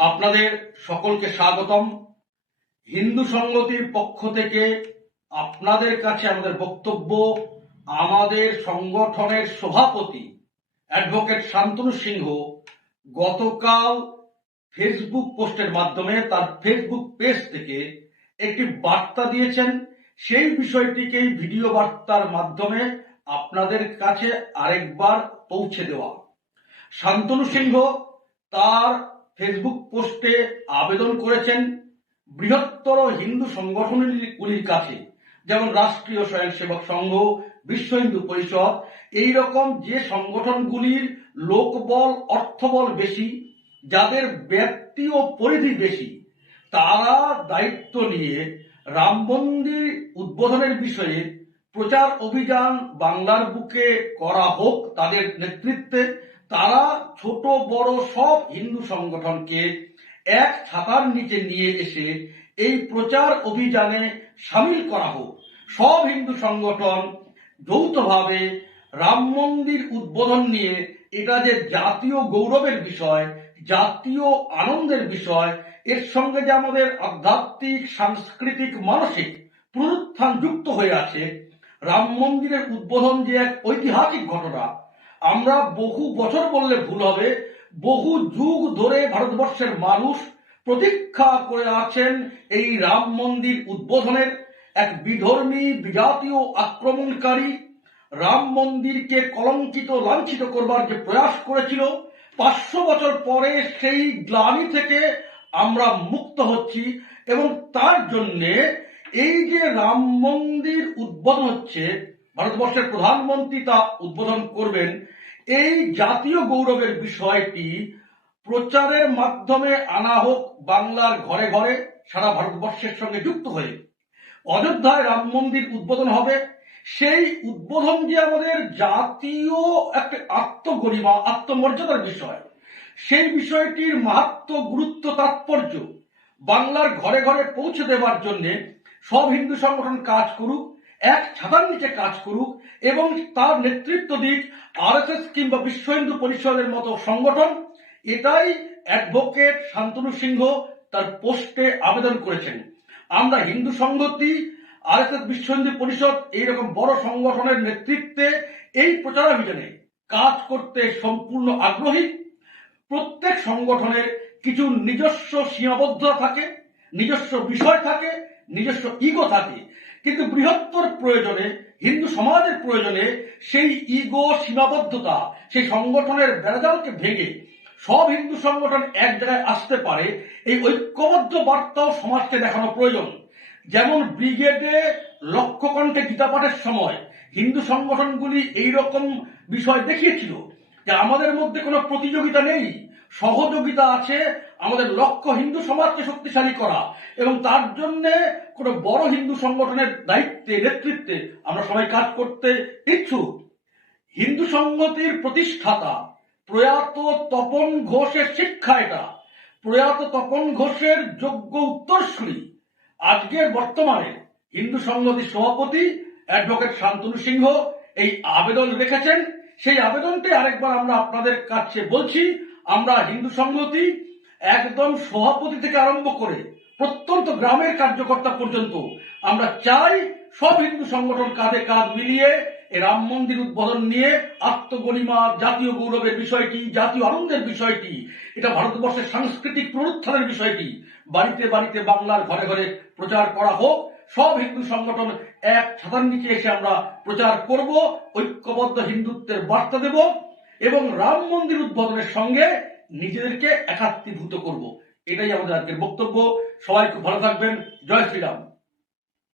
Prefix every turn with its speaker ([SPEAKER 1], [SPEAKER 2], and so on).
[SPEAKER 1] আপনাদের সকলকে স্বাগতম। হিন্দু সংগতির পক্ষ থেকে আপনাদের কাছে আমাদের বক্তব্য, আমাদের সংগঠনের সভাপতি অ্যাডভোকেট শান্তনু সিংহ গতকাল ফেসবুক পোস্টের মাধ্যমে তার ফেসবুক পেজ থেকে একটি বার্তা দিয়েছেন। সেই বিষয়টিকেই ভিডিও বার্তার মাধ্যমে আপনাদের কাছে আরেকবার পৌঁছে দেওয়া। শান্তনু সিংহ তার ফেসবুক পোস্টে আবেদন করেছেন বৃহত্তর হিন্দু সংগঠনগুলির কাছে, যেমন রাষ্ট্রীয় স্বয়ংসেবক সংঘ, বিশ্ব হিন্দু পরিষদ এই রকম যে সংগঠনগুলির লোকবল, অর্থবল বেশি, যাদের ব্যক্তি ও পরিধি বেশি, তারা দায়িত্ব নিয়ে রাম মন্দির উদ্বোধনের বিষয়ে প্রচার অভিযান বাংলার বুকে করা হোক তাদের নেতৃত্বে তারা ছোট, বড় সব হিন্দু সংগঠনকে এক ছাতার নিচে নিয়ে এসে এই প্রচার অভিযানে সামিল করা হোক। সব হিন্দু সংগঠন যৌথভাবে রাম মন্দির উদ্বোধন নিয়ে এটা যে জাতীয় গৌরবের বিষয়, জাতীয় আনন্দের বিষয়, এর সঙ্গে যে আমাদের আধ্যাত্মিক, সাংস্কৃতিক, মানসিক পুনরুত্থান যুক্ত হয়ে আছে, রাম মন্দিরের উদ্বোধন যে এক ঐতিহাসিক ঘটনা আমরা বহু বছর বললে ভুল হবে, বহু যুগ ধরে ভারতবর্ষের মানুষ প্রতীক্ষা করে আছেন এই রাম মন্দির উদ্বোধনের এক বিধর্মী বিজাতীয় আক্রমণকারী। রাম মন্দিরকে কলঙ্কিত, লাঞ্ছিত করবার যে প্রয়াস করেছিল, পাঁচশো বছর পরে সেই গ্লানি থেকে আমরা মুক্ত হচ্ছি এবং তার জন্যে এই যে রাম মন্দির উদ্বোধন হচ্ছে ভারতবর্ষের প্রধানমন্ত্রী তা উদ্বোধন করবেন, এই জাতীয় গৌরবের বিষয়টি প্রচারের মাধ্যমে আনা হোক বাংলার ঘরে ঘরে সারা ভারতবর্ষের সঙ্গে যুক্ত হয়ে। অযোধ্যায় রাম মন্দির উদ্বোধন হবে, সেই উদ্বোধন যে আমাদের জাতীয় একটা আত্মগরিমা, আত্মমর্যাদার বিষয়, সেই বিষয়টির মাহাত্ম, গুরুত্ব, তাৎপর্য বাংলার ঘরে ঘরে পৌঁছে দেওয়ার জন্য সব হিন্দু সংগঠন কাজ করুক এক ছাতার নিচে কাজ করুক এবং তার নেতৃত্ব দিক আরএসএস কিংবা বিশ্ব হিন্দু পরিষদের মতো সংগঠন, এটাই অ্যাডভোকেট শান্তনু সিংহ তার পোস্টে আবেদন করেছেন। আমরা হিন্দু সংগতি আরএসএস বিশ্ব হিন্দু পরিষদ এইরকম বড় সংগঠনের নেতৃত্বে এই প্রচারাভিযানে কাজ করতে সম্পূর্ণ আগ্রহী। প্রত্যেক সংগঠনের কিছু নিজস্ব সীমাবদ্ধতা থাকে, নিজস্ব বিষয় থাকে, নিজস্ব ইগো থাকে। কিন্তু বৃহত্তর প্রয়োজনে, হিন্দু সমাজের প্রয়োজনে সেই ইগো সীমাবদ্ধতা, সেই সংগঠনের বেড়াজালকে ভেঙে সব হিন্দু সংগঠন এক জায়গায় আসতে পারে, এই ঐক্যবদ্ধ বার্তাও সমাজকে দেখানো প্রয়োজন। যেমন ব্রিগেডে লক্ষ্যকণ্ঠে গীতা পাঠের সময় হিন্দু সংগঠনগুলি এই রকম বিষয় দেখিয়েছিল যে আমাদের মধ্যে কোনো প্রতিযোগিতা নেই। সহযোগিতা আছে আমাদের লক্ষ্য হিন্দু সমাজকে শক্তিশালী করা এবং তার জন্য কোনো বড় হিন্দু সংগঠনের দায়িত্বে, নেতৃত্বে আমরা সবাই কাজ করতে ইচ্ছুক। হিন্দু সংগতির প্রতিষ্ঠাতা, প্রয়াত তপন ঘোষের শিক্ষা এটা। প্রয়াত তপন ঘোষের যোগ্য উত্তরসূরি। আজকের বর্তমানে হিন্দু সংগতির সভাপতি অ্যাডভোকেট শান্তনু সিংহ এই আবেদন রেখেছেন। সেই আবেদনটি আরেকবার আমরা আপনাদের কাছে বলছি। আমরা হিন্দু সংগতি একদম সভাপতি থেকে আরম্ভ করে প্রত্যন্ত গ্রামের কার্যকর্তা পর্যন্ত আমরা চাই সব হিন্দু সংগঠন কাঁধে কাঁধ মিলিয়ে রাম মন্দির উদ্বোধন নিয়ে আত্মগরিমা জাতীয় গৌরবের বিষয়টি, জাতীয় আনন্দের বিষয়টি, এটা ভারতবর্ষের সাংস্কৃতিক পুনরুত্থানের বিষয়টি, বাড়িতে বাড়িতে বাংলার ঘরে ঘরে প্রচার করা হোক। সব হিন্দু সংগঠন এক ছাতার নিচে এসে আমরা প্রচার করব, ঐক্যবদ্ধ হিন্দুত্বের বার্তা দেব। এবং রাম মন্দির উদ্বোধনের সঙ্গে নিজেদেরকে একাত্মীভূত করব। এটাই আমাদের আজকের বক্তব্য। সবাই খুব ভালো থাকবেন। জয় শ্রীরাম।